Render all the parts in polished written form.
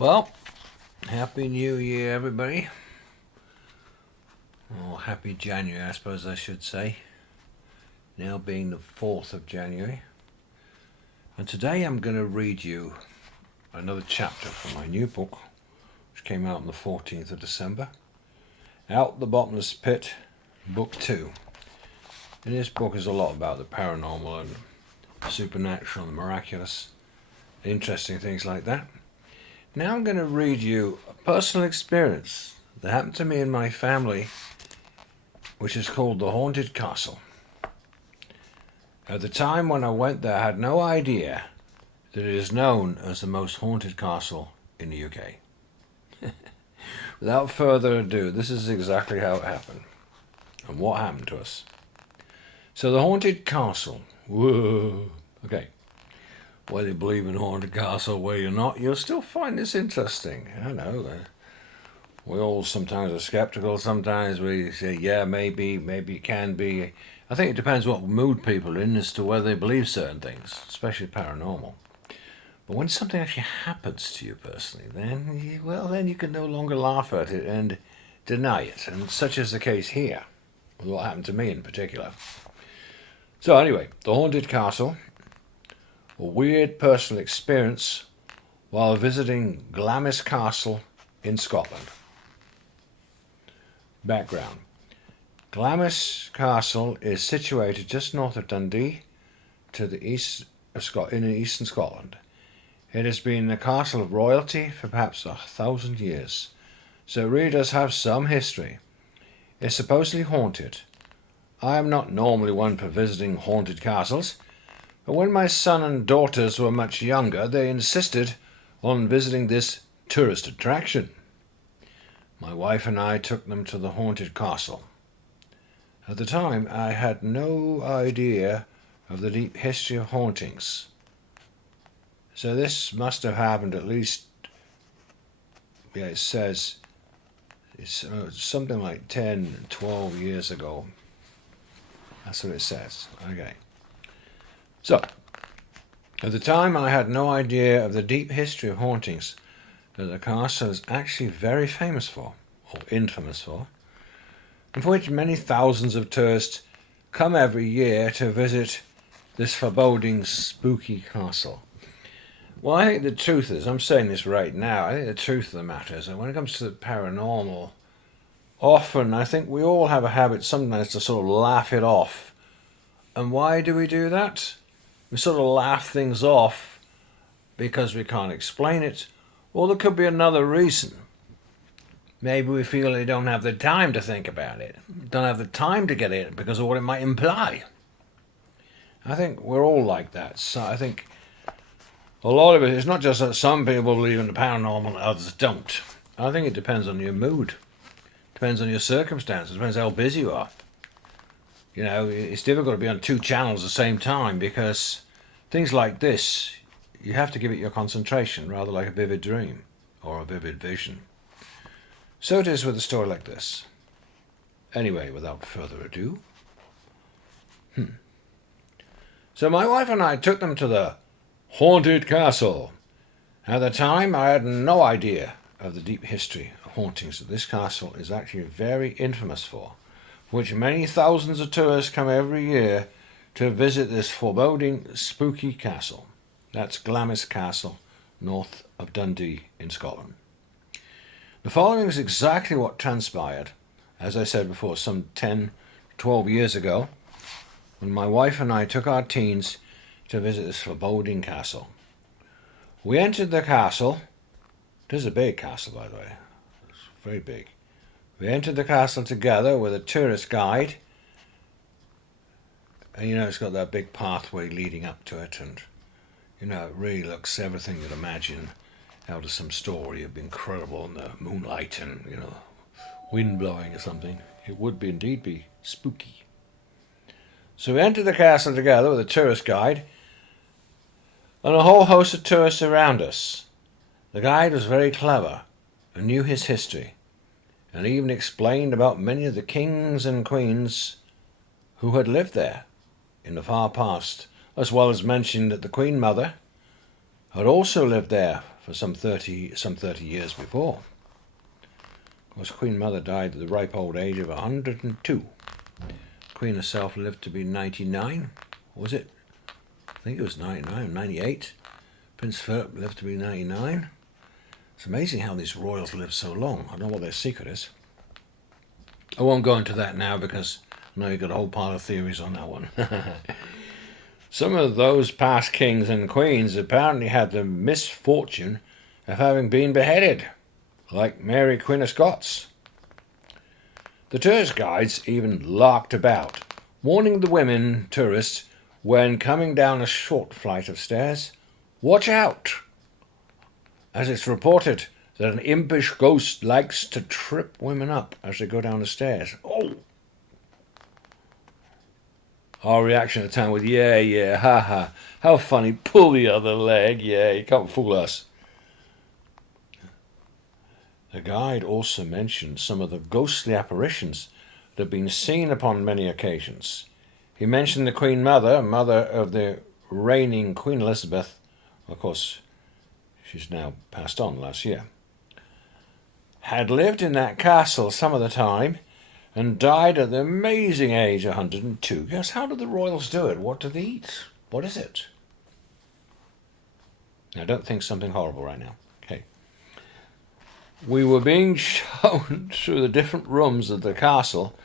Well, Happy New Year, everybody. Or Happy January, I suppose I should say. Now being the 4th of January. And today I'm going to read you another chapter from my new book, which came out on the 14th of December. Out the Bottomless Pit, Book 2. And this book is a lot about the paranormal and supernatural and miraculous, interesting things like that. Now I'm going to read you a personal experience that happened to me and my family, which is called the Haunted Castle. At the time when I went there, I had no idea that it is known as the most haunted castle in the UK. Without further ado, this is exactly how it happened and what happened to us. So the Haunted Castle. Whoa. Okay. Whether you believe in haunted castle, whether you're not, you'll still find this interesting. I know. We all sometimes are skeptical. Sometimes we say, yeah, maybe it can be. I think it depends what mood people are in as to whether they believe certain things, especially paranormal. But when something actually happens to you personally, then you can no longer laugh at it and deny it. And such is the case here, with what happened to me in particular. So anyway, the Haunted Castle. A weird personal experience while visiting GLAMIS Castle in Scotland. Background. GLAMIS Castle is situated just north of Dundee to the east of in eastern Scotland. It has been a castle of royalty for perhaps 1,000 years, so it really does have some history. It's supposedly haunted. I am not normally one for visiting haunted castles, but when my son and daughters were much younger, they insisted on visiting this tourist attraction. My wife and I took them to the haunted castle. At the time, I had no idea of the deep history of hauntings. So this must have happened at least, it says, it's something like 10, 12 years ago. That's what it says. Okay. So, at the time I had no idea of the deep history of hauntings that the castle is actually very famous for, or infamous for, and for which many thousands of tourists come every year to visit this foreboding, spooky castle. Well, I think the truth is, I'm saying this right now, I think the truth of the matter is that when it comes to the paranormal, often I think we all have a habit sometimes to sort of laugh it off. And why do we do that? We sort of laugh things off because we can't explain it, or there could be another reason. Maybe we feel they don't have the time to think about it, don't have the time to get it because of what it might imply. I think we're all like that. So I think a lot of it is not just that some people believe in the paranormal and others don't. I think it depends on your mood, depends on your circumstances, depends how busy you are. You know, it's difficult to be on two channels at the same time because things like this, you have to give it your concentration, rather like a vivid dream or a vivid vision. So it is with a story like this. Anyway, without further ado. So my wife and I took them to the Haunted Castle. At the time, I had no idea of the deep history of hauntings that this castle is actually very infamous for, which many thousands of tourists come every year to visit this foreboding, spooky castle. That's GLAMIS Castle, north of Dundee in Scotland. The following is exactly what transpired, as I said before, some 10, 12 years ago, when my wife and I took our teens to visit this foreboding castle. We entered the castle. It is a big castle, by the way. It's very big. We entered the castle together with a tourist guide. And you know, it's got that big pathway leading up to it. And, you know, it really looks everything you'd imagine out of some story. It'd be incredible in the moonlight and, you know, wind blowing or something. It would indeed be spooky. So we entered the castle together with a tourist guide and a whole host of tourists around us. The guide was very clever and knew his history, and even explained about many of the kings and queens who had lived there in the far past, as well as mentioned that the Queen Mother, had also lived there for some 30 years before. Of course, Queen Mother died at the ripe old age of 102. Queen herself lived to be 99. Was it? I think it was 99, 98. Prince Philip lived to be 99. It's amazing how these royals live so long. I don't know what their secret is. I won't go into that now because I know you've got a whole pile of theories on that one. Some of those past kings and queens apparently had the misfortune of having been beheaded, like Mary Queen of Scots. The tourist guides even larked about, warning the women tourists when coming down a short flight of stairs, "Watch out!" as it's reported that an impish ghost likes to trip women up as they go down the stairs. Oh! Our reaction at the time was, yeah, haha, how funny, pull the other leg, yeah, you can't fool us. The guide also mentioned some of the ghostly apparitions that have been seen upon many occasions. He mentioned the Queen Mother, mother of the reigning Queen Elizabeth. Of course, she's now passed on last year. Had lived in that castle some of the time and died at the amazing age of 102. Yes, how do the royals do it? What do they eat? What is it? Now, don't think something horrible right now. Okay. We were being shown through the different rooms of the castle,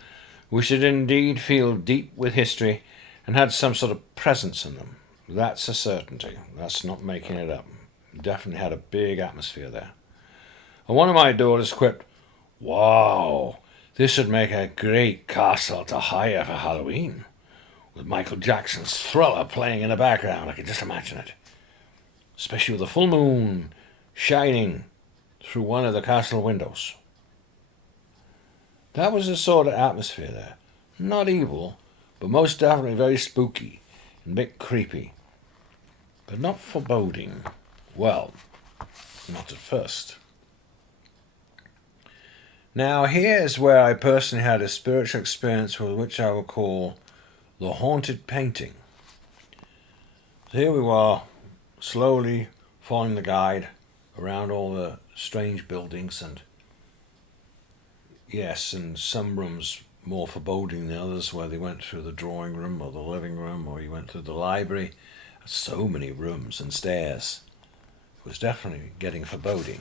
which did indeed feel deep with history and had some sort of presence in them. That's a certainty. That's not making it up. Definitely had a big atmosphere there. And one of my daughters quipped, "Wow, this would make a great castle to hire for Halloween, with Michael Jackson's Thriller playing in the background. I can just imagine it. Especially with the full moon shining through one of the castle windows." That was the sort of atmosphere there. Not evil, but most definitely very spooky and a bit creepy. But not foreboding. Well, not at first. Now here's where I personally had a spiritual experience with which I will call the haunted painting. So here we were, slowly following the guide around all the strange buildings, and yes, and some rooms more foreboding than others, where they went through the drawing room or the living room, or you went through the library. So many rooms and stairs. It was definitely getting foreboding.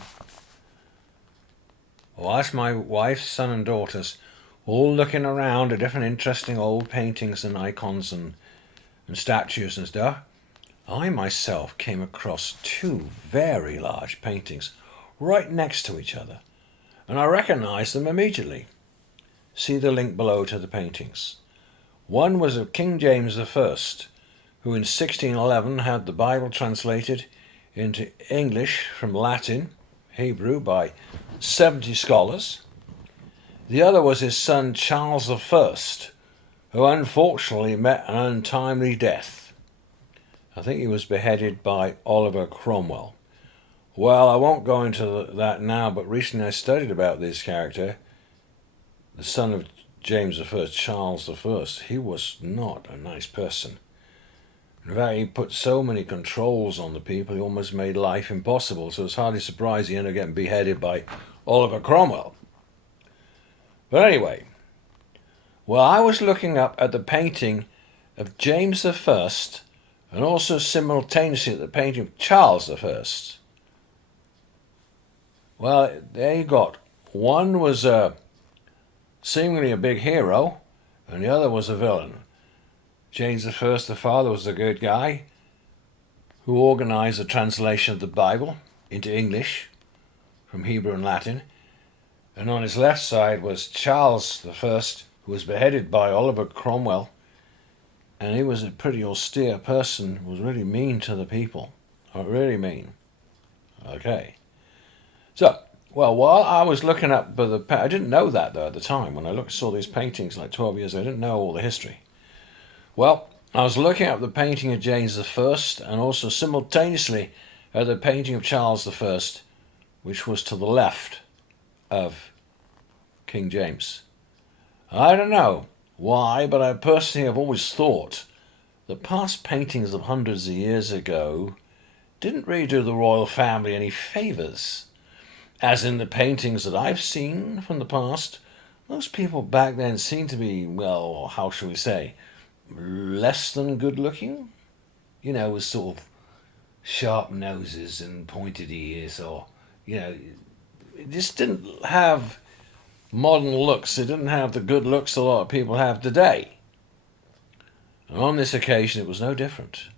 Well, as my wife's son and daughters all looking around at different interesting old paintings and icons and statues and stuff, I myself came across two very large paintings right next to each other, and I recognized them immediately. See the link below to the paintings. One was of King James I, who in 1611 had the Bible translated into English from Latin, Hebrew, by 70 scholars. The other was his son Charles I, who unfortunately met an untimely death. I think he was beheaded by Oliver Cromwell. Well, I won't go into that now, but recently I studied about this character, the son of James I, Charles I. He was not a nice person. In fact, he put so many controls on the people, he almost made life impossible, so it's hardly surprised he ended up getting beheaded by Oliver Cromwell. But anyway, well, I was looking up at the painting of James I and also simultaneously at the painting of Charles I. Well, there you got. One was seemingly a big hero, and the other was a villain. James I, the father, was a good guy who organized the translation of the Bible into English from Hebrew and Latin. And on his left side was Charles I, who was beheaded by Oliver Cromwell. And he was a pretty austere person, was really mean to the people. Really mean. Okay. So, well, while I was looking up, I didn't know that though at the time. When I saw these paintings like 12 years ago, I didn't know all the history. Well, I was looking at the painting of James I and also simultaneously at the painting of Charles I, which was to the left of King James. I don't know why, but I personally have always thought that past paintings of hundreds of years ago didn't really do the royal family any favours. As in the paintings that I've seen from the past, most people back then seemed to be, well, how shall we say, less than good looking. You know, with sort of sharp noses and pointed ears, or, you know, it just didn't have modern looks. It didn't have the good looks a lot of people have today. And on this occasion, it was no different.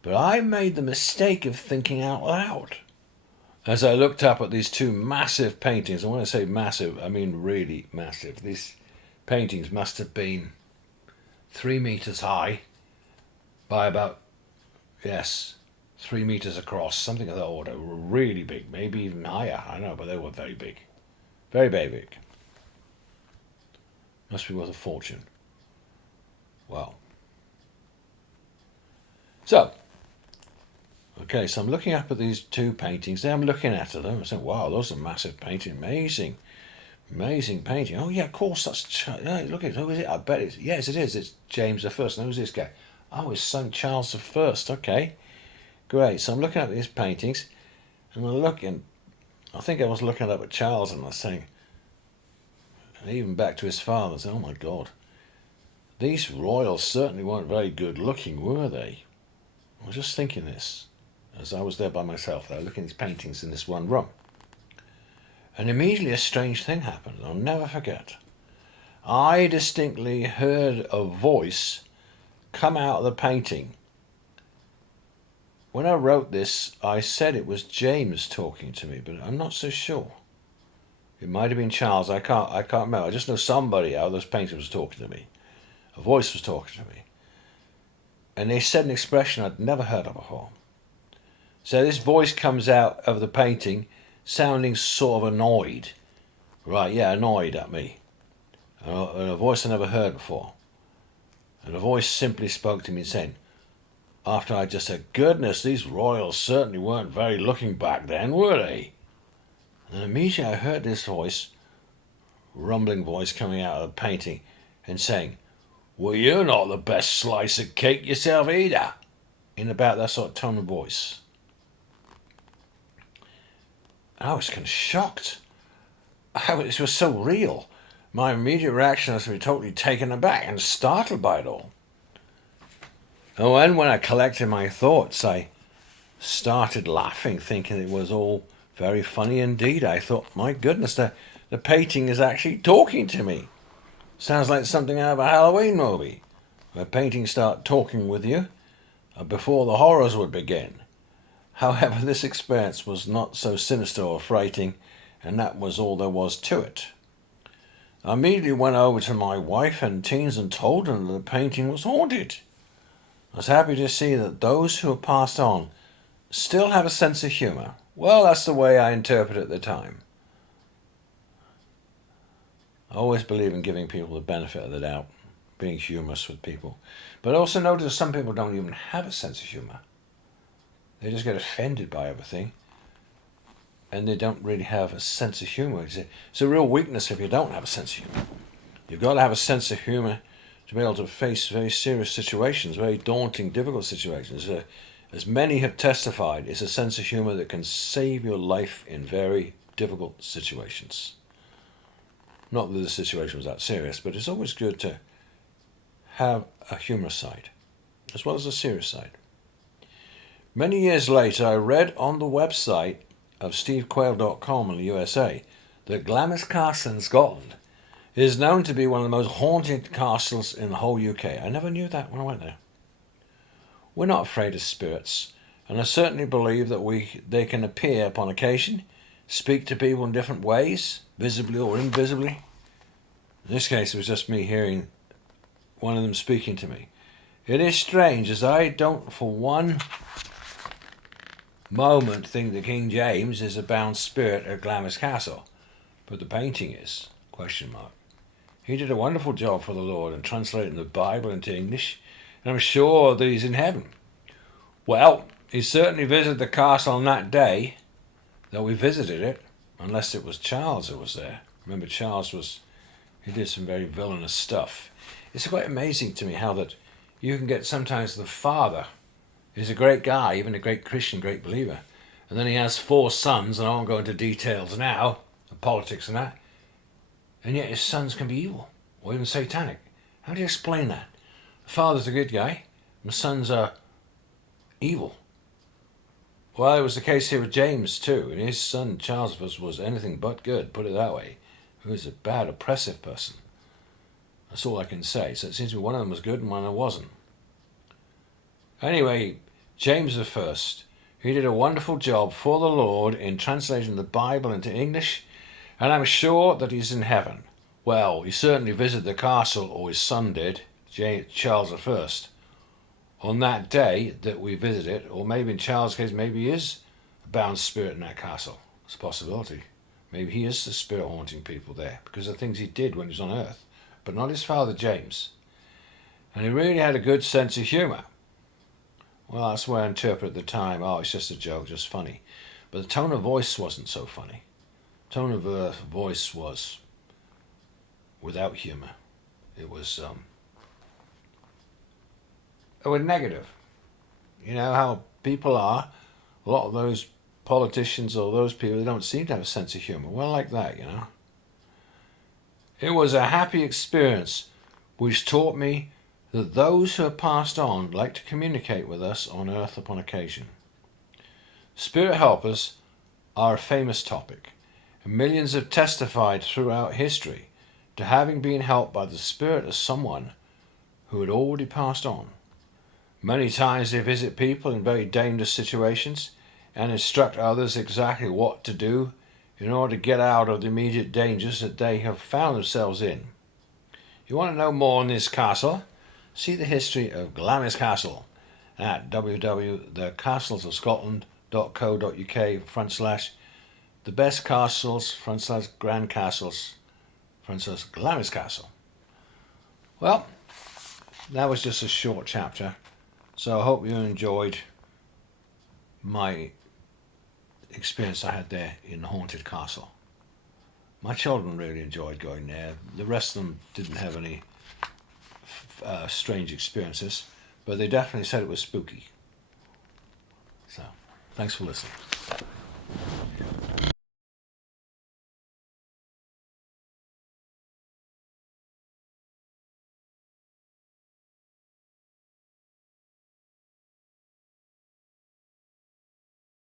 But I made the mistake of thinking out loud as I looked up at these two massive paintings. And when I say massive, I mean really massive. These paintings must have been 3 meters high by about, yes, 3 meters across, something of that order. Were really big, maybe even higher. I don't know, but they were very big. Very, very big. Must be worth a fortune. Wow. So, okay, so I'm looking up at these two paintings. Then I'm looking at them. I'm saying, wow, those are massive paintings. Amazing. Amazing painting. Oh, yeah, of course, that's... Yeah, look at it. Who is it? I bet it's... Yes, it is. It's James I. And who's this guy? Oh, his son Charles I. Okay, great. So I'm looking at these paintings, and I'm looking... I think I was looking up at Charles, and I was saying... And even back to his father, I said, oh, my God. These royals certainly weren't very good looking, were they? I was just thinking this as I was there by myself, there, looking at these paintings in this one room. And immediately a strange thing happened. I'll never forget. I distinctly heard a voice come out of the painting. When I wrote this, I said it was James talking to me, but I'm not so sure. It might have been Charles. I can't remember. I just know somebody out of those paintings was talking to me. A voice was talking to me. And they said an expression I'd never heard of before. So this voice comes out of the painting sounding sort of annoyed. Right, yeah, annoyed at me. And a voice I never heard before. And the voice simply spoke to me saying, after I just said, goodness, these royals certainly weren't very looking back then, were they? And immediately I heard this voice, rumbling voice coming out of the painting and saying, well, you're not the best slice of cake yourself either. In about that sort of tone of voice. And I was kind of shocked. It was so real. My immediate reaction was to be totally taken aback and startled by it all. And when I collected my thoughts, I started laughing, thinking it was all very funny indeed. I thought, my goodness, the painting is actually talking to me. Sounds like something out of a Halloween movie, where paintings start talking with you before the horrors would begin. However, this experience was not so sinister or frightening, and that was all there was to it. I immediately went over to my wife and teens and told them that the painting was haunted. I was happy to see that those who have passed on still have a sense of humour. Well, that's the way I interpreted it at the time. I always believe in giving people the benefit of the doubt, being humorous with people. But I also notice some people don't even have a sense of humour. They just get offended by everything, and they don't really have a sense of humour. It's a real weakness if you don't have a sense of humour. You've got to have a sense of humour to be able to face very serious situations, very daunting, difficult situations. As many have testified, it's a sense of humour that can save your life in very difficult situations. Not that the situation was that serious, but it's always good to have a humorous side, as well as a serious side. Many years later, I read on the website of stevequayle.com in the USA that GLAMIS Castle in Scotland is known to be one of the most haunted castles in the whole UK. I never knew that when I went there. We're not afraid of spirits, and I certainly believe that they can appear upon occasion, speak to people in different ways, visibly or invisibly. In this case, it was just me hearing one of them speaking to me. It is strange, as I don't for one moment think that King James is a bound spirit at GLAMIS Castle, but the painting is, ? He did a wonderful job for the Lord in translating the Bible into English, and I'm sure that he's in heaven. Well, he certainly visited the castle on that day, though we visited it, unless it was Charles who was there. Remember, he did some very villainous stuff. It's quite amazing to me how that you can get sometimes the father He's a great guy, even a great Christian, great believer. And then he has 4 sons, and I won't go into details now, of politics and that. And yet his sons can be evil, or even satanic. How do you explain that? The father's a good guy, and the sons are evil. Well, it was the case here with James too, and his son Charles was anything but good, put it that way. He was a bad, oppressive person. That's all I can say. So it seems to me one of them was good and one of them wasn't. Anyway, James the First, he did a wonderful job for the Lord in translating the Bible into English, and I'm sure that he's in heaven. Well, he certainly visited the castle, or his son did, Charles the First, on that day that we visited, or maybe in Charles' case, maybe he is a bound spirit in that castle. It's a possibility. Maybe he is the spirit haunting people there because of the things he did when he was on earth, but not his father James. And he really had a good sense of humour. Well, that's where I interpret at the time, oh, it's just a joke, just funny. But the tone of voice wasn't so funny. The tone of voice was without humour. It was negative. You know how people are. A lot of those politicians or those people, they don't seem to have a sense of humour. Well, like that, you know. It was a happy experience which taught me that those who have passed on like to communicate with us on earth upon occasion. Spirit helpers are a famous topic, and millions have testified throughout history to having been helped by the spirit of someone who had already passed on. Many times they visit people in very dangerous situations and instruct others exactly what to do in order to get out of the immediate dangers that they have found themselves in. You want to know more on this castle? See the history of GLAMIS Castle at www.thecastlesofscotland.co.uk/the best castles/grand castles/GLAMIS Castle. Well, that was just a short chapter, so I hope you enjoyed my experience I had there in the haunted castle. My children really enjoyed going there. The rest of them didn't have any strange experiences, but they definitely said it was spooky. So, thanks for listening.